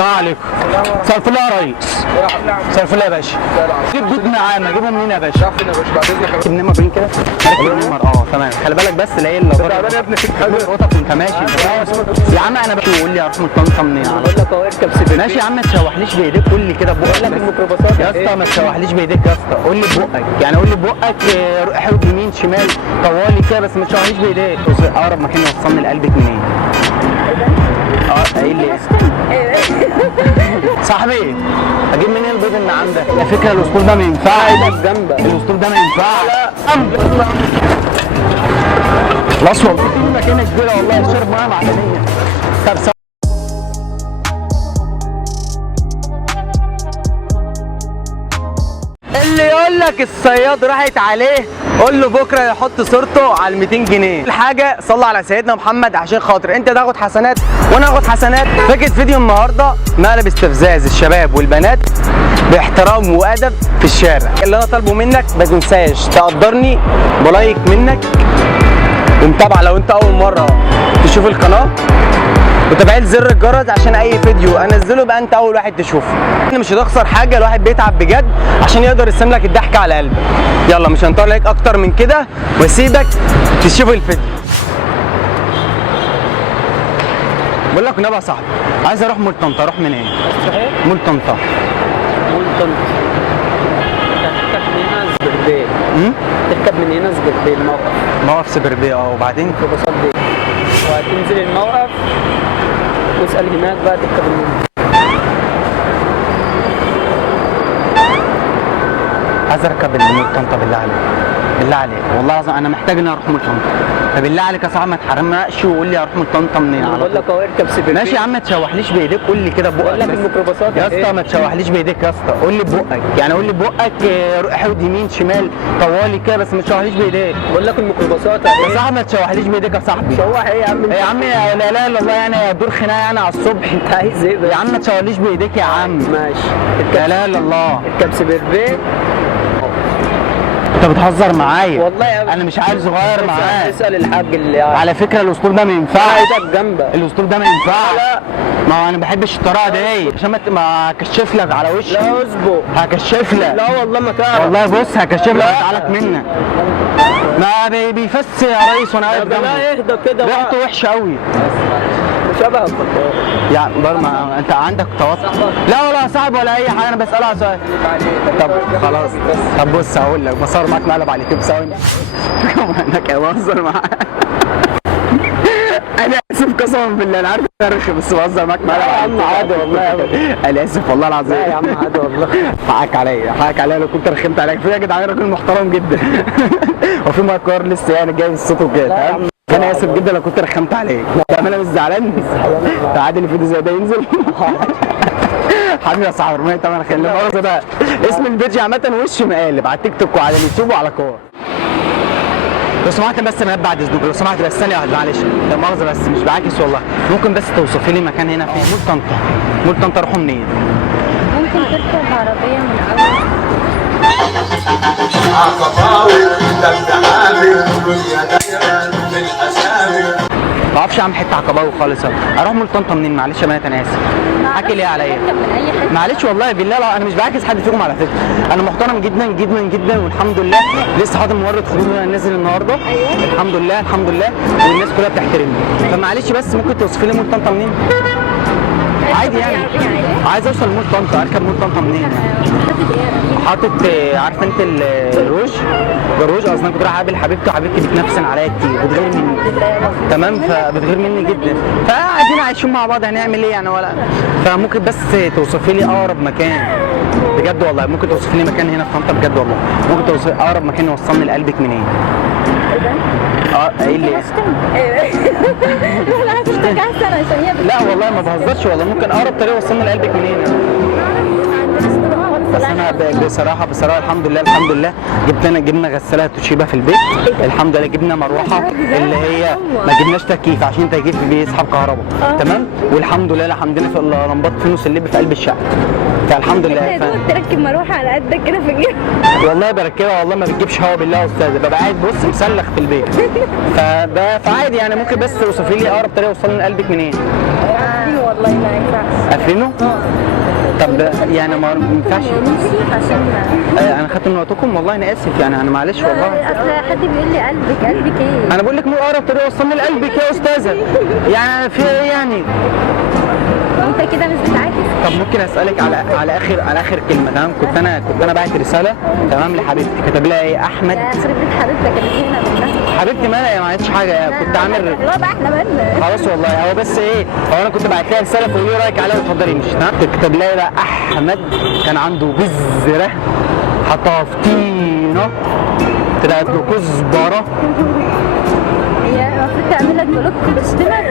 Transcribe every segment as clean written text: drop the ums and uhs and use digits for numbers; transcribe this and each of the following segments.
السلام عليكم. مساء الفل يا ريس. مساء الفل يا باشا. جيب دود معانا، جيبهم منين يا باشا؟ راح فين يا باشا؟ بعد اذنك ركب نمر بين كده. ركب نمر تمام. خلي بالك بس العيال لو تعبان يا ابني فيك حاجه. القطط وانت ماشي. يا عم انا بقول لي اروح من طنطا منين؟ بقول لك اهو اركب سيبك. ماشي يا عم ما تشوحليش بايديك، قول لي كده ببقك. بقول لك الميكروباصات يا اسطى ما تشوحليش بايديك يا اسطى، قول لي ببقك، يعني قول لي ببقك روح حود يمين شمال طوالي كده، بس ما تشوحليش بايديك. اقرب مكان يوصلني لقلبك منين؟ قايل لي صاحبي اجيب منين البيض اللي عندك؟ على فكره الاسطول ده ما ينفعش. جنبك الاسطول ده ما ينفعش. الاصفر في مكانه كبيره والله، الشرب ميه معدنيه. طب اللي يقول لك الصياد راحت عليه قول له بكره يحط صورته على ال 200 جنيه. الحاجه صلى على سيدنا محمد عشان خاطر انت تاخد حسنات وانا اخد حسنات. فكره فيديو النهارده مقلب استفزاز الشباب والبنات باحترام وادب في الشارع. اللي انا طالبه منك ما تنساش تقدرني بلايك منك ومتابعه لو انت اول مره تشوف القناه، وتفعيل زر الجرس عشان اي فيديو انزله بقى انت اول واحد تشوفه. مش هتخسر حاجه، الواحد بيتعب بجد عشان يقدر يرسم لك الضحكه على قلبك. يلا مش هنطول عليك اكتر من كده واسيبك تشوف الفيديو. بقول لك والنبي يا صاحبي عايز اروح مول طنطا، اروح منين؟ صحيح؟ مول طنطا. مول طنطا. تركب من هنا زبرديه. تركب من هنا زبرديه الموقف. موقف سبربيه وبعدين الميكروباصات دي. وهتنزل الموقف واسال هناك بقى تركب الموقف. عايز اركب المول طنطا بالله عليك. بالله عليك والله العظيم انا محتاج اني اروح مول طنطا. فبالله عليك يا صاحبي ما تحرمناش وقول لي اروح مول طنطا منين على بقول لك اهو اركب سيبك. ماشي يا عم ما تشوحليش بايديك، قول لي كده ببقك. بقول لك الميكروباصات يا اسطى ما تشوحليش بايديك يا اسطى، قول لي ببقك، يعني قول لي ببقك روح حود يمين شمال طوالي كده، بس ما تشوحليش بايديك. بقول لك الميكروباصات يا صاحبي ما تشوحليش بايديك يا صاحبي. شوح ايه يا عم؟ يا عم لا اله الا الله، يعني دور خناقه يعني على الصبح. انت عايز ايه بقى؟ يا عم ما تشوحليش بايديك يا عم. ماشي. لا اله الا الله. اركب سيبك. انت بتهزر معايا والله يا ابني انا مش عيل صغير معاك. اسال الحاج اللي على فكره الاسطول ده ما ينفعش. ايدك جنبك. الاسطول ده ما ينفعش. لا ما هو انا ما بحبش الطريقه دي عشان ما اكشف لك على وشك. لا اصبر. هكشف لك. لا والله ما تعرف. والله بص هكشف لك لا. ازعلك منك. ما بيفس يا ريس وانا واقف جنبه. لا اهدى كده ريحته وحشه قوي. شبه الخطاب. يعني ما انت عندك توتر. لا ولا صاحب ولا اي حاجه، انا بسالها سؤال. طب خلاص. طب بص هقول لك بصور معاك مقلب على اليوتيوب ثواني. انا بهزر معاك. انا اسف قسما بالله، انا عارف انا رخم بس بهزر معاك مقلب يا عم عادي والله يا ابني. انا اسف والله العظيم. لا يا عم عادي والله. حقك عليا حقك عليا لو كنت رخمت عليك. في يا جدعان راجل محترم جدا. وفي مايكار لسه يعني جاي الصوت وكده تمام. انا اسف جدا لو كنت رخمت عليك. انا مش زعلان. تعادل الفيديو زي ده ينزل. حبيبي يا صاحبي ربنا يتمم خير. المؤاخذه بقى اسم الفيديو عامه وش مقالب على التيك توك وعلى اليوتيوب وعلى كور. لو سمحت بس انا بعد اذنك لو سمحت بس ثانيه واحده معلش لا مؤاخذه بس مش بعاكس والله. ممكن بس توصفي لي مكان هنا في مول طنطا. مول طنطا اروحوا منين؟ ممكن تركب عربية من أول ما اعرفش اعمل حته عقباوي خالص. اروح مول طنطا منين؟ معلش يا بنات انا اسف. حكي ليه عليا؟ تركب من أي حتة. معلش والله بالله لا انا مش بعاكس حد فيكم على فكره. انا محترم جدا جدا جدا والحمد لله. لسه حاطط مورد خروج وانا نازل النهارده. أيوه. الحمد لله الحمد لله والناس كلها بتحترمني. فمعلش بس ممكن توصفي لي مول طنطا منين؟ عادي يعني. عايز اوصل مول طنطا، اركب مول طنطا منين يعني؟ حاطط عارفه انت الروج؟ الروج اصلا كنت رايح اقابل حبيبتي وحبيبتي بتنفسن عليا كتير بتغير مني. تمام فبتغير مني جدا. فقاعدين عايشين مع بعض هنعمل ايه يعني ولا. فممكن بس توصفي لي اقرب مكان بجد والله. ممكن توصفي لي مكان هنا في طنطا بجد والله. ممكن توصفي اقرب مكان يوصلني لقلبك منين؟ ايه اللي لا هتشتكي أحسن عشان هي لا والله ما بهزرش والله. ممكن اقرب طريقه يوصلني لقلبك منين؟ بس انا بصراحه الحمد لله الحمد لله جبنا غساله توشيبا في البيت. الحمد لله جبنا مروحه اللي هي ما جبناش تكييف عشان التكييف بيسحب كهرباء. تمام والحمد لله الحمد لله في لمبات فينوس اللي في قلب الشقه. فالحمد لله. يا دوب تركب مروحة على قدك كده في الجيب. والله بركبها والله ما بتجيبش هوا بالله يا استاذ. ببقى قاعد بص مسلخ في البيت. فعادي يعني. ممكن بس توصفي لي اقرب طريقه يوصلني لقلبك منين؟ والله ما ينفعش. قافلينه؟ طب يعني ما ينفعش. نمشي عشان انا خدت من وقتكم والله، انا اسف يعني، انا معلش والله. اصل حد بيقول لي قلبك ايه؟ انا بقول لك مو اقرب طريقه وصلني لقلبك يا استاذه. يعني في ايه يعني؟ انت كده مش بتعاكس. طب ممكن اسالك على اخر كلمه؟ تمام. كنت انا باعت رساله تمام لحبيبتي، كتب لها ايه؟ احمد. يا خرب بيت حبيبتك اللي هنا بالله. حبيبتي مالها؟ يا ما عملتش حاجه، كنت عامل لا بقى احنا مالنا. خلاص والله. هو بس ايه، هو انا كنت بعت لها رساله فقولي لي رايك عليها واتفضلي امشي. تمام. كتب لها بقى احمد كان عنده بذره حطها في طينه طلعت له كزبره. هي المفروض تعمل لك بلوك بشتمك.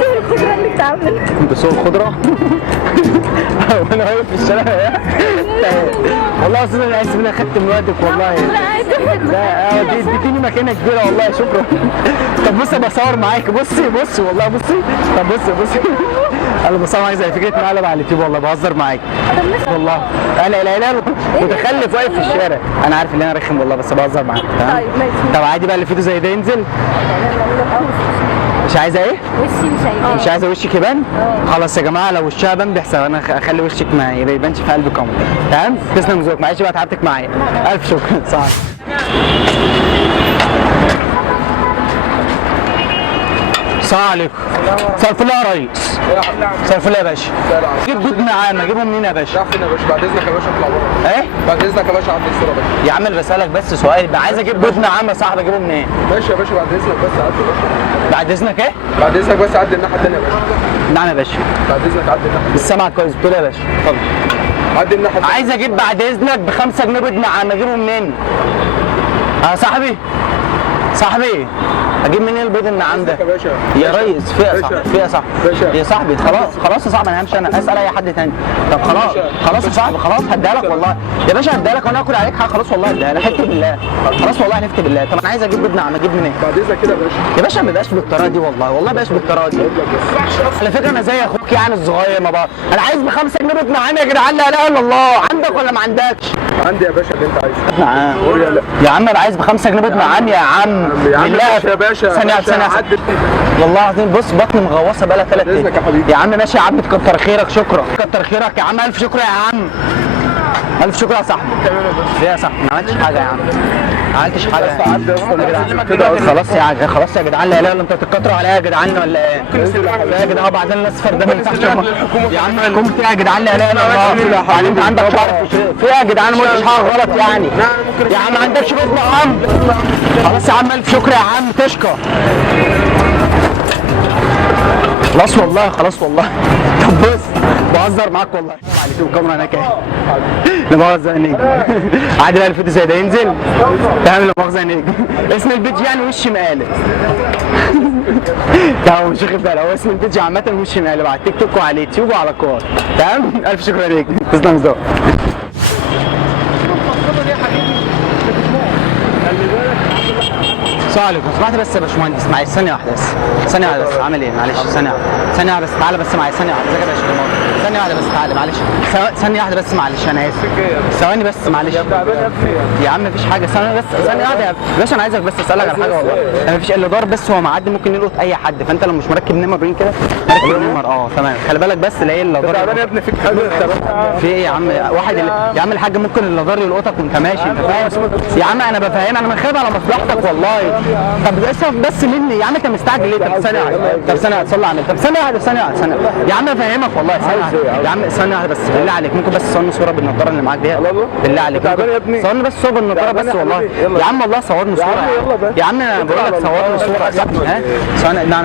سوق الخضره اللي بتعمل. بسوق الخضره. وانا واقف في الشارع. والله يا استاذ انا اسف ان انا خدت من وقتك والله. لا دي اديتيني مكانه كبيره والله، شكرا. طب بصي بصور معاك، بصي والله بصي. طب بصي انا بصور معاك زي فكره مقلب على اليوتيوب والله، بهزر معاك والله. انا لا متخلف واقف في الشارع. انا عارف ان انا رخم والله بس بهزر معاك. تمام. طيب ماشي. طب عادي بقى اللي فيديو زي ده ينزل؟ مش عايزه ايه؟ وشي مش عايزاه. مش عايزه وشك يبان؟ خلاص يا جماعه لو وشها بان بيحصل، انا اخلي وشك ما يبانش في قلب كامل. تمام؟ تسلم ذوقك، معلش بقى تعبتك معايا. الف شكر. صح. السلام عليكم. مساء الفل يا ريس. مساء الفل يا باشا. جيب جود معانا، اجيبهم منين يا باشا؟ فين يا باشا؟ بعد اذنك يا باشا اطلع بره. ايه؟ بعد اذنك يا باشا عدي الصوره باشا. يا عم بسألك بس سؤال، عايز اجيب جود معانا صاحبي، اجيبه منين؟ ماشي يا باشا بعد اذنك بس عدي يا باشا. بعد اذنك ايه؟ بعد اذنك بس عدي الناحيه الثانيه يا باشا. نعم يا باشا. بعد اذنك عدي الناحيه مش سامعك كويس، بتقول ايه يا باشا؟ اتفضل. عدي الناحيه الثانيه. عايز اجيب بعد اذنك ب 5 جنيه جود معانا، اجيبه منين؟ صاحبي اجيب منين البيض النعام ده؟ يا باشا. يا ريس فيها يا صاحبي، فيها يا صاحبي. باشا. يا صاحبي خلاص يا صاحبي، انا همشي، انا اسال اي حد تاني. طب خلاص يا صاحبي، خلاص هديها لك والله يا باشا، هديها لك وانا اكل عليك حاجه. خلاص والله هديها لك، حلفت بالله. خلاص والله حلفت بالله. طب انا عايز اجيب بيض نعام، اجيب منين؟ بعد اذنك كده يا باشا. يا باشا ما بقاش بالطريقه دي والله ما بقاش بالطريقه دي. على فكره انا زي اخوك يعني الصغير، ما بقى انا عايز ب 5 جنيه بيض نعام يا جدعان. لا اله الا الله. عندك ولا ما عندكش؟ عندي يا باشا اللي انت عايزه. نعم. قول يا لا. يا عم انا عايز ب 5 جنيه بيض نعام يا عم. يا عم بالله. ماشي يا باشا. ثانية عدي. والله العظيم بص بطني مغوصه بقالها 3 ايام. إذنك يا حبيبي. يا عم ماشي يا عم، كتر خيرك، شكرا. كتر خيرك يا عم، الف شكر يا عم. الف شكر يا صاحبي. ليه يا صاحبي؟ ما عملتش حاجه يا عم، ما عملتش حاجه. عدي يا اسطى كده خلاص يا جدعان. لا انتوا بتتكتروا عليا يا جدعان ولا ايه؟ لا يا جدعان وبعدين الاصفر ده ما ينفعش. يا عم الحكومه فيها يا جدعان. لا اله الا الله. بعدين انت عندك شعر فيها يا جدعان، ما قلتش حاجه غلط يعني. يا عم ما عندكش بيض نعام. خلاص يا عم الف شكر يا عم، تشكر. خلاص والله. طب بص بهزر معاك والله. على اليوتيوب كاميرا هناك اهي. لا مؤاخذة يا نجم. عادي بقى الفيديو زي ده ينزل. تمام لا مؤاخذة يا نجم. اسم البيج يعني وش مقالب. تمام مش واخد بالك، هو اسم البيج عامة وش مقالب على التيك توك وعلى اليوتيوب وعلى الكوار. تمام؟ ألف شكر يا نجم. تسلم ذوقك. السلام عليكم. سمعت بس يا باشمهندس معلش ثانية واحدة بس. ثانية واحدة بس. عامل ايه؟ معلش ثانية واحدة بس، تعالى بس معايا ثانية واحدة. ازيك يا باشا؟ ثانية واحدة بس تعالى معلش. ثانية واحدة بس معلش أنا آسف. ثواني بس معلش. يا عم مفيش حاجة، ثانية بس، ثانية واحدة يا باشا. أنا عايزك بس أسألك على حاجة والله. أنا مفيش إلا دار بس هو معدي ممكن يلقط أي حد، فأنت لو مش مركب نمر برين كده مركب نمر. تمام. خلي بالك بس لا إلا دار. تعبان يا ابني فيك حاجه. في ايه يا عم؟ يا عم الحاج ممكن اللادار يلقطك وانت ماشي، انت فاهم؟ يا عم انا بفهم، انا خايف على مصلحتك والله. طب اسف بس مني يا عم، انت مستعجل ليه؟ طب ثانية واحدة صلي على النبي. طب ثانية واحدة. يا عم افهمك والله. ثانية واحدة يا عم، ثانية واحدة بس بالله عليك. ممكن بس تصورني صورة بالنضارة اللي معاك دي؟ بالله عليك صورني بس صورة بالنضارة بس والله. يا عم والله صورني صورة يا عم. انا بقول لك صورني صورة. ها؟ ثانية. نعم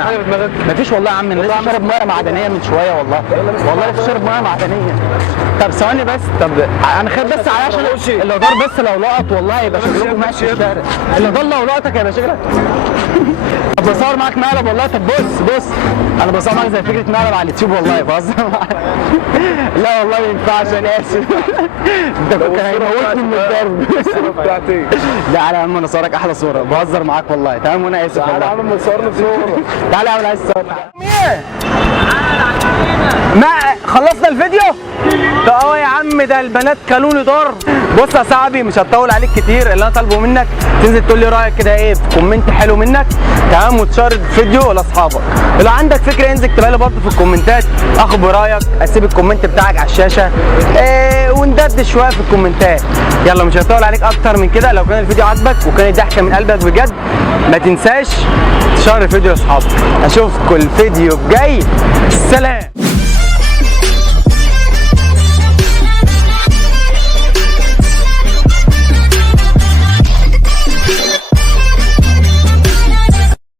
مفيش والله يا عم، انا لسه شارب مية معدنية من شوية والله لسه شارب مية معدنية. طب ثواني بس. طب انا خايف بس عشان اللادار بس لو لقط والله يبقى شكلكم ماشي في الشارع. اللادار لو لقطك هيبقى شكلك. طب بصور معاك مقلب والله. طب بص انا بصور معاك زي فكره مقلب على اليوتيوب والله، بهزر معاك. لا والله ما ينفعش، انا اسف. انت كان هيموتني من الضرب. الصوره بتاعتي. لا انا يا عم انا صورك احلى صوره، بهزر معاك والله. تمام وانا اسف والله. تعالى يا عم صورني صوره. تعالى يا عم عايز صور. ما خلصنا الفيديو؟ ده اه يا عم، ده البنات كلوني ضر. بص يا صاحبي، مش هطول عليك كتير. اللي انا طالبه منك تنزل تقول لي رايك كده ايه في كومنت حلو منك، تمام، وتشير الفيديو لاصحابك. ولو عندك فكره انزل اكتبها لي برضه في الكومنتات، اخد برايك، اسيب الكومنت بتاعك على الشاشه وندردش شويه في الكومنتات. يلا مش هطول عليك اكتر من كده. لو كان الفيديو عجبك وكانت ضحكه من قلبك بجد، ما تنساش تشير الفيديو لاصحابك. اشوفكم الفيديو الجاي. سلام.